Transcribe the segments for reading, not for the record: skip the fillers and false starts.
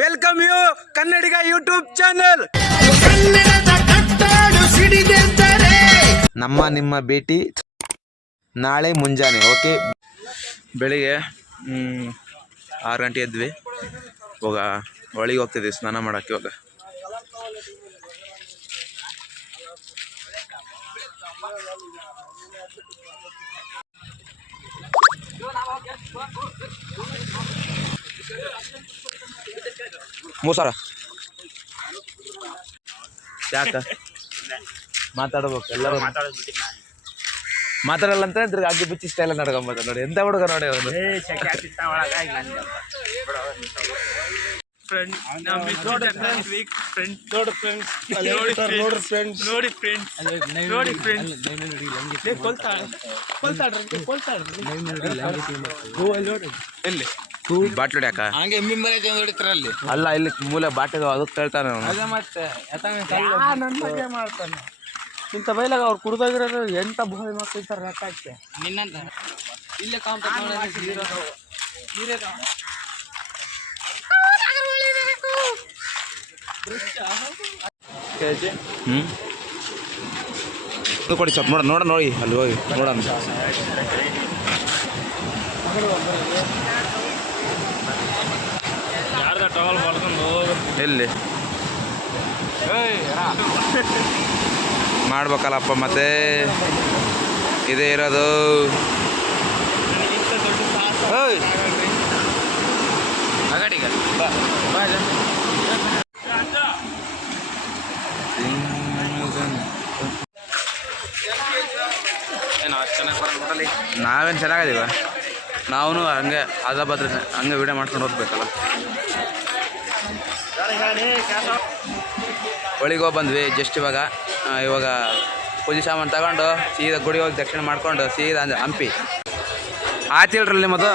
Welcome you Kannadiga YouTube channel. ನಮ್ಮ ನಿಮ್ಮ ಭೇಟಿ ನಾಳೆ ಮುಂಜಾನೆ. ಓಕೆ, ಬೆಳಿಗ್ಗೆ 6 ಗಂಟೆ ಎದ್ವಿ. ಇವಾಗ ಹೊಳಿಗೆ ಹೋಗ್ತಿದ್ವಿ ಸ್ನಾನ ಮಾಡೋಕ್ಕೆ. ಇವಾಗ ಮೂಸಾರ ಯಾಕ ಮಾತಾಡ್ಬೇಕು, ಎಲ್ಲರೂ ಮಾತಾಡಲ್ಲ ಅಂತ ಇದ್ರೆ ಆಗಿ ಬಿಚ್ಚಿ ಸ್ಟೈಲ್ ನಡ್ಕೊಂಬ ನೋಡಿ. ಎಂತ ಹುಡುಗ ನೋಡಿ ಅವನು. ಬಾಟ್ಲು ಯಾಕ ಹಂಗೆ ಹೊಡಿತಾರಲ್ಲಿ ಅಲ್ಲ, ಇಲ್ಲಿ ಮೂಲೆ ಬಾಟಿದ ಅದಕ್ಕೆ ಹೇಳ್ತಾನೆ ಮತ್ತೆ ಮಾಡ್ತಾನೆ. ಇಂಥ ಬೈಲಾಗ ಅವ್ರು ಕುಡ್ದೋಗಿರೋದು ಎಂತ ಭೂಮಿ ಮಾಡ್ತಿರ್ತಾರೆ ರೊಕ್ಕಕ್ಕೆ ನಿನ್ನಂತ ಇಲ್ಲೇ ಕೊಡಿ ಸ್ವಲ್ಪ ನೋಡಿ ಅಲ್ಲಿ ಹೋಗಿ ನೋಡೋಣ. ಎಲ್ಲಿ ಮಾಡ್ಬೇಕಲ್ಲಪ್ಪ, ಮತ್ತೆ ಇದೇ ಇರೋದು. ನಾವೇನು ಚೆನ್ನಾಗಿದೀವ, ನಾವು ಹಂಗೆ ಬದ್ರ ಹಂಗೆ ವಿಡಿಯೋ ಮಾಡ್ಕೊಂಡು ಹೋಗ್ಬೇಕಲ್ಲ. ಹೊಳಿಗೆ ಹೋಗಿ ಬಂದ್ವಿ ಜಸ್ಟ್ ಇವಾಗ ಪೂಜೆ ಸಾಮಾನು ತಗೊಂಡು ಸೀದಾ ಗುಡಿ ಹೋಗಿ ದಕ್ಷಿಣ ಮಾಡ್ಕೊಂಡು ಸೀದಾ ಹಂಪಿ ಆತಿಲ್ರಲ್ಲಿ ನಿಮ್ಮದು.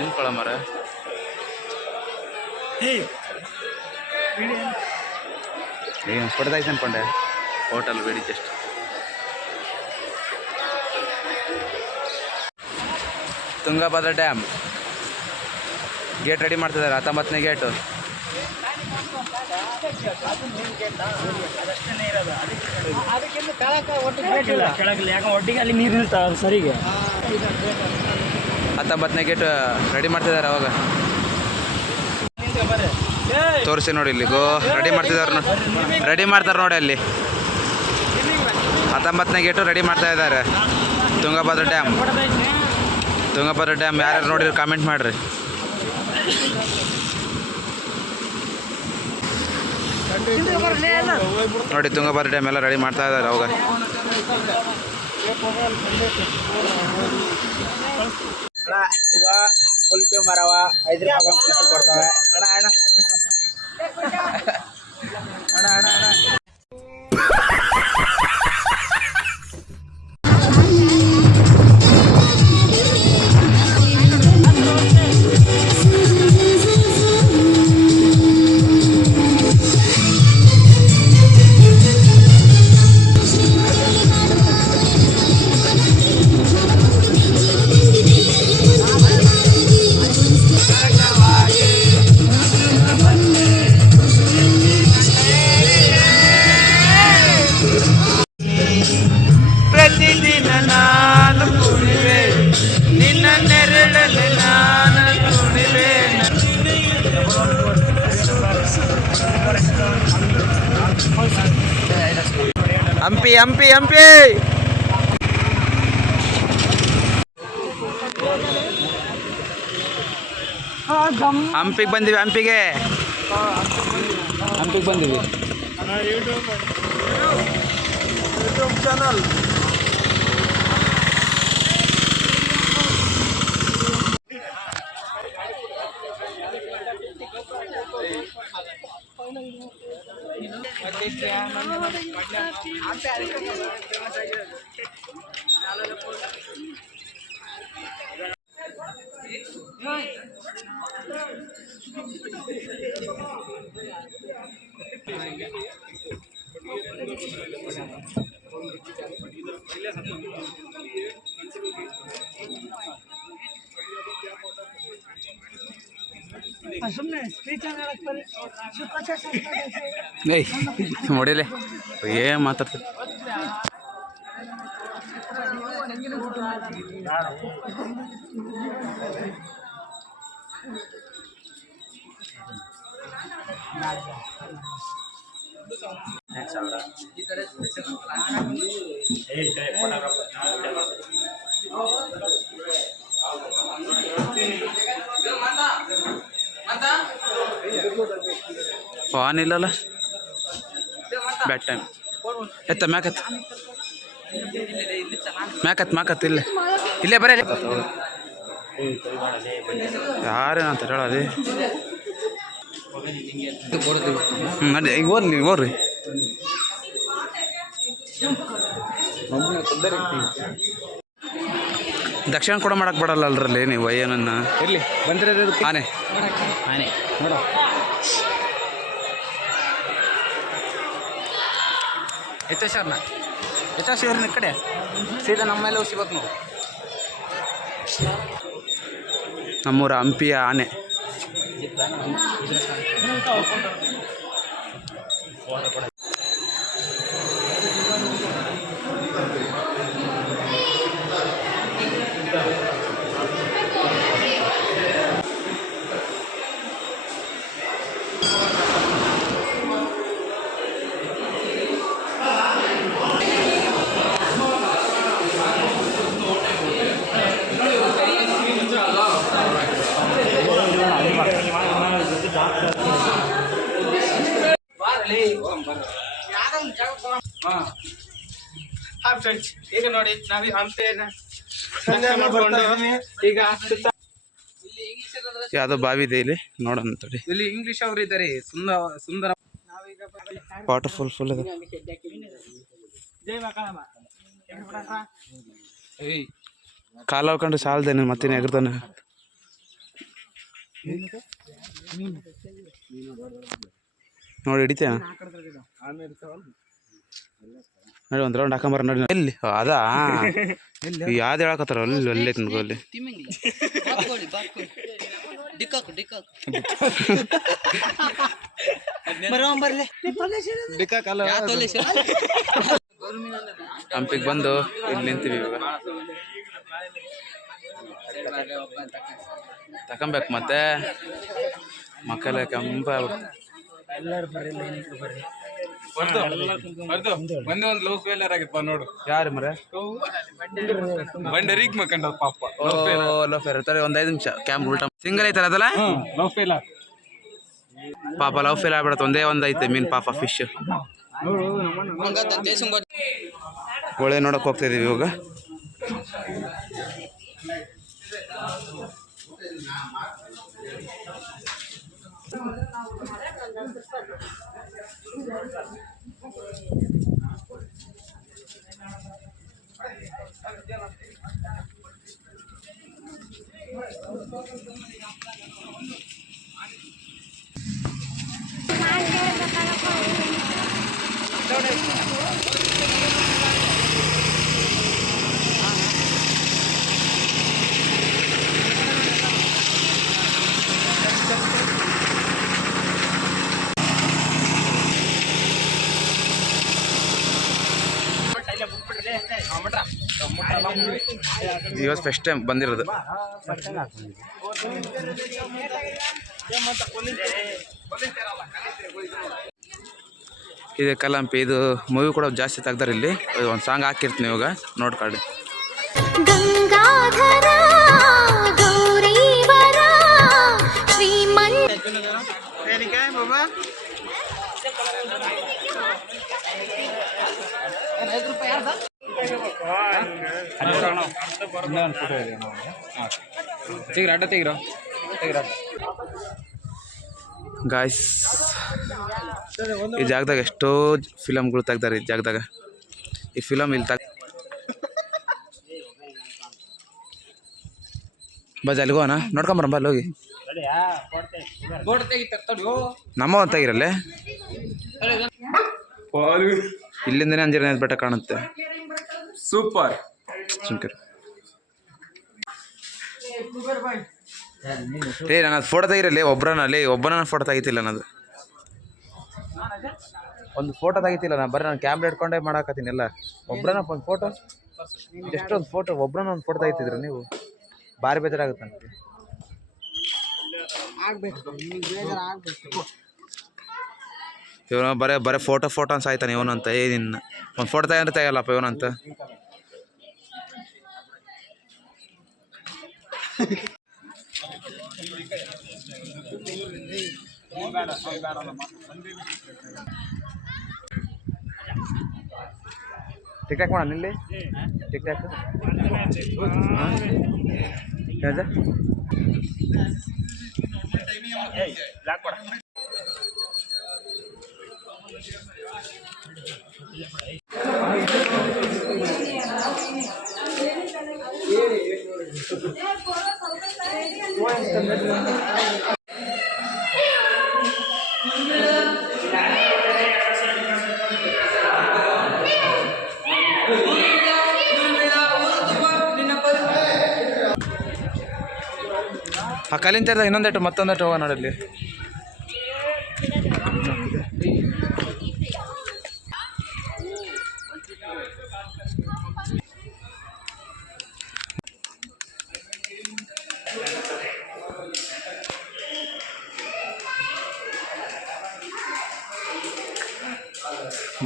ನಿಂತ್ಕೊಳ್ಳ ಮರ ಕೊಡ್ದಾಯ್ತು ಅನ್ಕೊಂಡೆ. ಹೋಟೆಲ್ ಬೇಡಿ just Tungabhadra dam gate ready ಮಾಡ್ತಿದ್ದಾರೆ. 19ನೇ ಗೇಟು. ಒಟ್ಟಿಗೆ ಅಲ್ಲಿ ನೀರು ಇರ್ತಾವ ಸರಿಗೆ. 19ನೇ ಗೇಟ್ ರೆಡಿ ಮಾಡ್ತಿದ್ದಾರೆ. ಅವಾಗ ತೋರಿಸಿ ನೋಡಿ, ಇಲ್ಲಿ ರೆಡಿ ಮಾಡ್ತಾರೆ ನೋಡಿ ಅಲ್ಲಿ. 19ನೇ ಗೇಟು ರೆಡಿ ಮಾಡ್ತಾ ಇದ್ದಾರೆ. ತುಂಗಭದ್ರಾ ಡ್ಯಾಮ್ ಯಾರ್ಯಾರು ನೋಡಿರಿ ಕಾಮೆಂಟ್ ಮಾಡಿರಿ. ನೋಡಿ ತುಂಗಭದ್ರಾ ಡ್ಯಾಮ್ ಎಲ್ಲ ರೆಡಿ ಮಾಡ್ತಾ ಇದ್ದಾರೆ. ಅವಾಗ ಕುಲ್ಪಿ ಮರವ 5 ರೂಪಾಯಿ ಕೊಡ್ತಾವೆ. ಪ್ರತಿದಿನ ನಾನು ಕುಣಿವೆ ನಿನ್ನ ನೆರಳಲ್ಲಿ, ನಾನು ಕುಣಿವೆ. ಹಂಪಿ ಹಂಪಿಗೆ ಬಂದಿವಿ. ಹಂಪಿಗೆ ಬಂದಿವಿ. ಯೂಟ್ಯೂಬ್ ಚಾನಲ್ ಏಯ್ ನೋಡಿಲೆ ಏನು ಮಾತಾಡ್ತೀವಿ. ಆನ್ ಇಲ್ಲಲ್ಲ ಬ್ಯಾಡ್ ಟೈಮ್ ಎತ್ತ ಮ್ಯಾಕತ್ ಮ್ಯಾಕತ್ ಇಲ್ಲೇ ಇಲ್ಲೇ ಬರೀ ಯಾರೇನಂತ ಹೇಳೋದು ನಡಿ ಈಗ ಓದ್ಲಿ ಓದ್ರಿ ದಕ್ಷಿಣ ಕೂಡ ಮಾಡಕ್ಕೆ ಬಿಡಲ್ಲ ಅಲ್ರಲ್ಲಿ ನೀವು ಏನನ್ನ ಇರಲಿ ಬಂದಿರೋದು ಆನೆ ನೋಡ ಎತ್ತೇಶ್ವರನ ಈ ಕಡೆ ಸೀದಾ ನಮ್ಮ ಮೇಲೆ ಸಿಗೋದು ನಾವು. ನಮ್ಮೂರ ಹಂಪಿಯ ಆನೆ ಈಗ ನೋಡಿ ನಾವೀಗ ಹಂಪೆನ ನೋಡ್ಕೊಂಡು ಈಗ ಯಾವುದೋ ಬಾವಿ ಇದೆ ಇಲ್ಲಿ ನೋಡೋಣ ತಡಿ. ಇಲ್ಲಿ ಇಂಗ್ಲಿಷ್ ಅವರು ಇದ್ದಾರೆ ಸುಂದರ ವಾಟರ್ ಫುಲ್ ಇದೆ. ಕಾಲು ಹಾಕೊಂಡು ಸಾಲದೇನೆ ಮತ್ತೇನು ಎಗರ್ತಾನೆ. ನೋಡಿ ಹಿಡಿತೇನ ನೋಡಿ ಒಂದು ರೌಂಡ್ ಹಾಕೊಂಬರ ನೋಡಿ ಎಲ್ಲಿ ಅದಾ ಯಾವ್ದು ಹೇಳಕತ್ತಾರ ಅಲ್ಲಿ ಅಲ್ಲೇ ತಿನ್ಕೋ ಅಲ್ಲಿ ಹಂಪಿಗೆ ಬಂದು ಇಲ್ಲಿ ನಿಂತೀವಿ ಇವಾಗ ತಕೊಂಬೇಕು ಮತ್ತೆ ಮಕ್ಕಳ ಕೆಂಪ ಮೊನ್ನೆ ಒಂದು ಲವ್ ಫೇಲರ್ ಆಗಿಪ್ಪ ನೋಡು. ಯಾರು ಮರ ಬಂಡರಿಗೆ ಮಕ್ಕಂಡ ಪಾಪ ಲವ್ ಫೇರ್ ಇರ್ತಾರೆ. ಒಂದು 5 ನಿಮಿಷ ಕ್ಯಾಮ್ ಉಲ್ಟಾ ಸಿಂಗಲ್ ಐತಲ್ಲ ಅದಲ್ಲ ಲವ್ ಫೇಲರ್ ಪಾಪ ಲವ್ ಫೇಲ್ ಆಗ್ಬಿಡತ್ತೆ. ಒಂದೇ ಒಂದು ಐತೆ ಮೀನು ಪಾಪ ಫಿಶ್ ಹೊಳೆ ನೋಡಕ್ ಹೋಗ್ತಾ ಇದೀವಿ ಇವಾಗ. ಇವತ್ತು ಫಸ್ಟ್ ಟೈಮ್ ಬಂದಿರೋದು. ಇದೆ ಕಲಂಪಿ. ಇದು ಮೂವಿ ಕೂಡ ಜಾಸ್ತಿ ತೆಗ್ದಾರೆ ಇಲ್ಲಿ. ಒಂದು ಸಾಂಗ್ ಹಾಕಿರ್ತೀನಿ ಇವಾಗ ನೋಡ್ಕೊಳ್ಳಿ. ಗಂಗಾಧರ ಗೌರೀವರ ಶ್ರೀಮಂತ ಗಾಯ್ಸ್ ಈ ಜಾಗದಾಗ ಎಷ್ಟೋ ಫಿಲಮ್ಗಳು ತೆಗ್ದಾರೆ. ಈ ಜಾಗದಾಗ ಈ ಫಿಲಮ್ ಇಲ್ಲಿ ಬಜ್ ಅಲ್ಲಿಗೆ ಹೋಗೋಣ ನೋಡ್ಕೊಂಬರ ಅಲ್ಲಿ ಹೋಗಿ. ನಮ್ಮ ಒಂದು ತೆಗಿರಲ್ಲೇ ಇಲ್ಲಿಂದನೇ ಅಂಜನೇಯ ಬೆಟ್ಟ ಕಾಣುತ್ತೆ. ಸೂಪರ್. ಸುಮ್ಕಿರು ರೇ, ನಾನು ಅದು ಫೋಟೋ ತೆಗಿರಲಿ ಒಬ್ಬನ ಫೋಟೋ ತೆಗಿತಿಲ್ಲ ನನ್ನದು. ಒಂದು ಫೋಟೋ ತೆಗಿತಿಲ್ಲ ನಾನು, ಬರೀ ನಾನು ಕ್ಯಾಮ್ರಾ ಇಟ್ಕೊಂಡೇ ಮಾಡಾಕತ್ತೀನಿ ಎಲ್ಲ. ಒಬ್ಬರನ್ನ ಒಂದು ಫೋಟೋ, ಎಷ್ಟೊಂದು ಫೋಟೋ, ಒಬ್ಬರನ್ನ ಒಂದು ಫೋಟೋ ತೆಗಿತಿದ್ರು ನೀವು. ಭಾರಿ ಬೇಜಾರಾಗುತ್ತೆ ನನಗೆ. ಇವನು ಬರೀ ಫೋಟೋ ಅಂತ ಸಾಯ್ತಾನೆ ಇವನಂತ. ನಿನ್ನ ಒಂದು ಫೋಟೋ ತೆಗೊಂಡ್ರೆ ತೆಗಲ್ಲಪ್ಪ ಇವನಂತ. ಟಿಕ್ ಟಾಕ್ ಮಾಡೋಣ ಇಲ್ಲಿ, ಟಿಕ್ ಟಾಕ್ ಹೇಳ್ದೆ. ಆ ಕಲಿಂತ ಇನ್ನೊಂದೇಟು ಮತ್ತೊಂದೇಟು ಹೋಗೋಣ ನೋಡಲ್ಲಿ.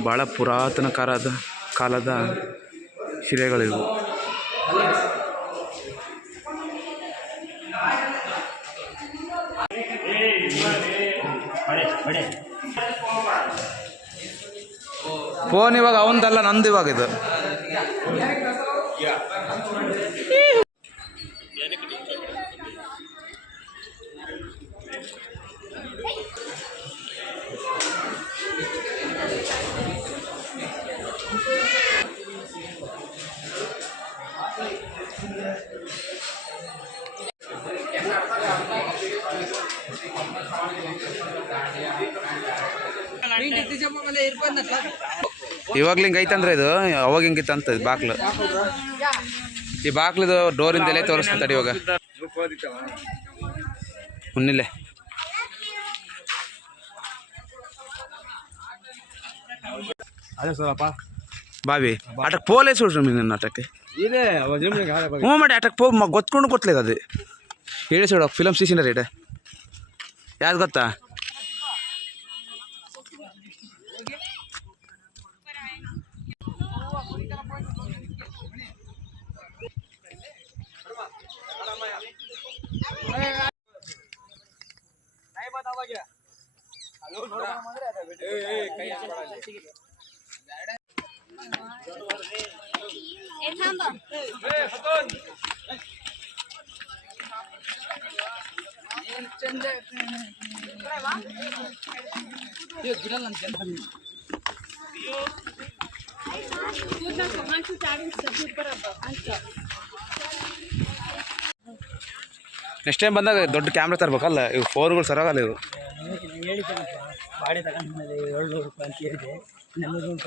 ಭಾಳ ಪುರಾತನ ಕಾಲದ ಶಿಲೆಗಳಿವು. ಫೋನ್ ಇವಾಗ ಅವಂದಲ್ಲ, ನಂದು ಇವಾಗ ಇದು. ಇವಾಗ್ಲಿ ಹಿಂಗೆ ಐತಂದ್ರೆ ಇದು, ಅವಾಗ ಹಿಂಗಿತ್ತು ಅಂತ ಬಾಕ್ಲು. ಈ ಬಾಕ್ಲದು ಡೋರಿಂದಲೇ ತೋರಿಸ್ತಾರೆ ಇವಾಗ. ಮುನ್ನಿಲ್ಲೇ ಅದೇ ಸರಪ್ಪ ಬಾವಿ ಆಟಕ್ಕೆ ಪೋಲೇ ಸುಡ್ರಿ ನಿನ್ನ ಆಟಕ್ಕೆ. ಹ್ಞೂ ಮಾಡಿ ಆಟಕ್ಕೆ ಗೊತ್ಕೊಂಡು ಗೊತ್ತలేదు ಅದು. ಹೇಳಿ ಸೋಡ ಫಿಲಮ್ ಸೀಸಿನ ರೇಟ್ ಯಾವ್ದು ಗೊತ್ತಾ? ನೆಕ್ಸ್ಟ್ ಟೈಮ್ ಬಂದಾಗ ದೊಡ್ಡ ಕ್ಯಾಮ್ರಾ ತರ್ಬೇಕಲ್ಲ, ಇವು ಫೋನ್ಗಳು ಸರಾಗಲ್ಲ ಇವು.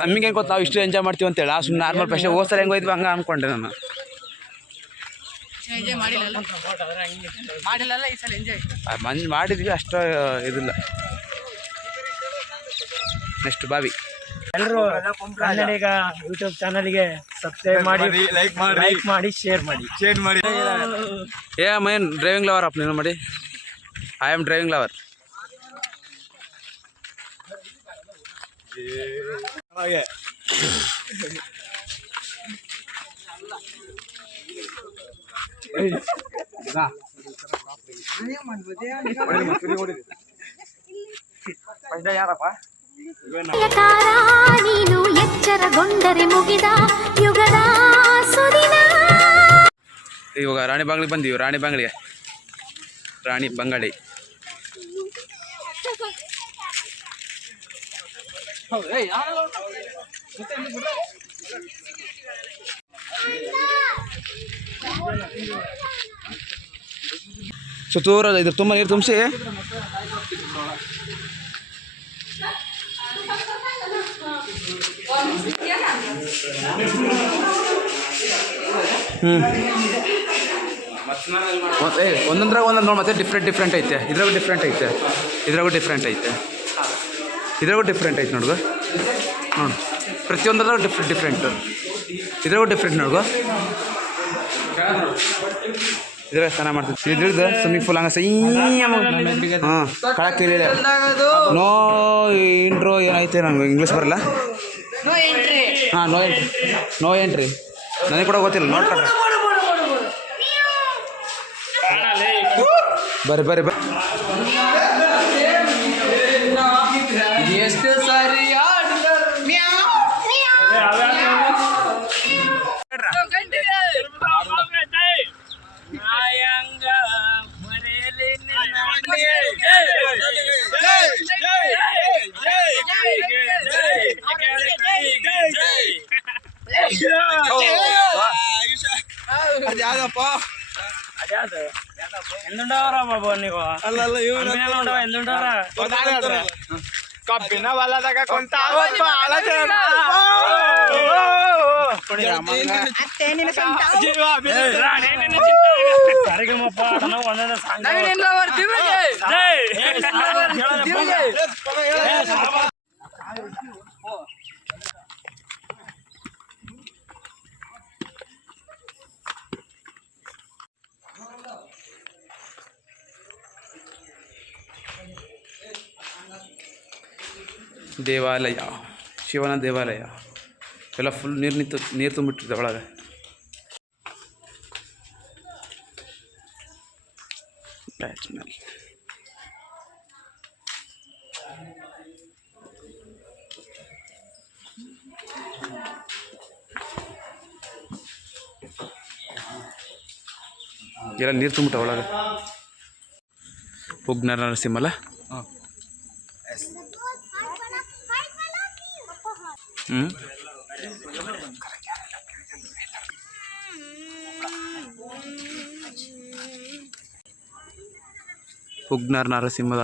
ನಮಗೆ ಗೊತ್ತು ನಾವು ಇಷ್ಟು ಎಂಜಾಯ್ ಮಾಡ್ತೀವಿ ಅಂತೇಳಿ. ಆ ಸುಮ್ಮನೆ ನಾರ್ಮಲ್ ಪ್ರಶ್ನೆ ಹೋಗ್ತಾರೆ ಹೆಂಗೆ ಹೋಯ್ತು ಹಂಗೆ ಅಂದ್ಕೊಂಡೆ ನಾನು. ಮಾಡಿದ್ವಿ ಅಷ್ಟು ಇದಿಲ್ಲ. ನೆಕ್ಸ್ಟ್ ಬಾವಿ. ಎಲ್ಲರೂ ಕನ್ನಡಿಗ ಯೂಟ್ಯೂಬ್ ಚಾನಲ್ಗೆ ಸಬ್ಸ್ಕ್ರೈಬ್ ಮಾಡಿ, ಲೈಕ್ ಮಾಡಿ, ಶೇರ್ ಮಾಡಿ. ಏ ಮೈನ್ ಡ್ರೈವಿಂಗ್ ಲವರ್ ಅಪ್ ನೀನು ಮಾಡಿ. I am driving lover. ನೀನು ಎಚ್ಚರಗೊಂಡರೆ ಮುಗಿದ ಯುಗದ ಸುದಿನ. ಇವಾಗ ರಾಣಿ ಬಂಗ್ಳಿಗೆ ಬಂದೀವಿ. ರಾಣಿ ಬಂಗಳಿ ಸುತ್ತೂರ ಇದ್ರ ತುಂಬ ನೀರು ತುಂಬಿಸಿ ಒಂದೊಂದ್ರಾಗ ಒಂದೊಂದು ನೋಡಿ ಮತ್ತೆ ಡಿಫ್ರೆಂಟ್ ಐತೆ. ಇದ್ರಾಗೂ ಡಿಫ್ರೆಂಟ್ ಐತೆ, ಇದ್ರಾಗೂ ಡಿಫ್ರೆಂಟ್ ಐತೆ, ಇದ್ರಾಗೂ ಡಿಫ್ರೆಂಟ್ ಐತೆ ನೋಡ್ಗು. ನೋಡು ಪ್ರತಿಯೊಂದ್ರಾಗೂ ಡಿಫ್ರೆಂಟು, ಇದ್ರಾಗೂ ಡಿಫ್ರೆಂಟ್ ನೋಡ್ಗು. ಇದ್ರಾಗ ಸ್ನಾನ ಮಾಡ್ತೀವಿ. ಇದ್ರದ್ದು ಸ್ವಿಮ್ಮಿಂಗ್ ಪೂಲ್ ಹಂಗೆ ಹಾಂ ಕಳಕ್ಕೆ ತಿಳಿಲ್ಲ. ನೋ ಇಂಟ್ರೋ ಏನೈತೆ ನಂಗೆ ಇಂಗ್ಲೀಷ್ ಬರಲ್ಲ. ಹಾಂ ನೋ ಎಂಟ್ರಿ ನನಗೆ ಕೂಡ ಗೊತ್ತಿಲ್ಲ. ನೋಡ್ಕೊಂಡ್ರೆ ಬರ್ರಿ ಎಷ್ಟು ಸರಿ ಅದ್ಯಾವ್ದಪ್ಪ ಎಂದುಂಡವರ ಬಾಬು ನೀವು ಅಲ್ಲಲ್ಲ ಎಂದುಂಡವರ ಕಬ್ಬಿನ ಹೊಲದಾಗ ಕೊಂತ ದೇವಾಲಯ, ಶಿವನ ದೇವಾಲಯ ಎಲ್ಲ ಫುಲ್ ನೀರು ತುಂಬಿಟ್ಟಿದೆ ಒಳಗೆ. ಎಲ್ಲ ನೀರು ತುಂಬಿಟ್ಟ ಒಳಗೆ. ಉಗ್ನ ನರಸಿಂಹಲ್ಲ. ಉಗ್ನರ್ ನರಸಿಂಹದ